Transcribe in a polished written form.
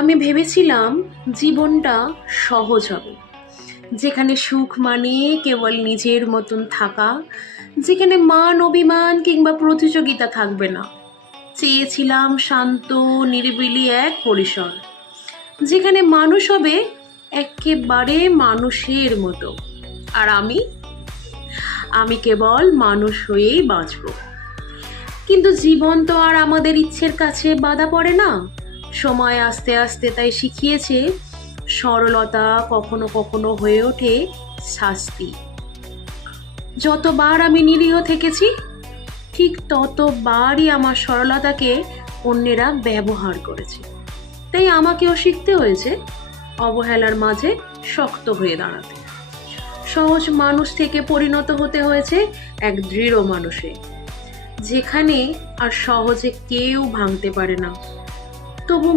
আমি ভেবেছিলাম জীবনটা সহজ হবে, যেখানে সুখ মানে কেবল নিজের মতন থাকা, যেখানে মান অভিমান কিংবা প্রতিযোগিতা থাকবে না। চেয়েছিলাম শান্ত নিরিবিলি এক পরিসর, যেখানে মানুষ হবে একেবারে মানুষের মতো। আর আমি কেবল মানুষ হয়েই বাঁচব। কিন্তু জীবন তো আর আমাদের ইচ্ছের কাছে বাধা পড়ে না। সময় আস্তে আস্তে তাই শিখিয়েছে, সরলতা কখনো কখনো হয়ে ওঠে শাস্তি। যতবার আমি নিরীহ থেকেছি, ঠিক ততবারই আমার সরলতাকে অন্যেরা ব্যবহার করেছে। তাই আমাকেও শিখতে হয়েছে অবহেলার মাঝে শক্ত হয়ে দাঁড়াতে। সহজ মানুষ থেকে পরিণত হতে হয়েছে এক দৃঢ় মানুষে, যেখানে আর সহজে কেউ ভাঙতে পারে না। তবু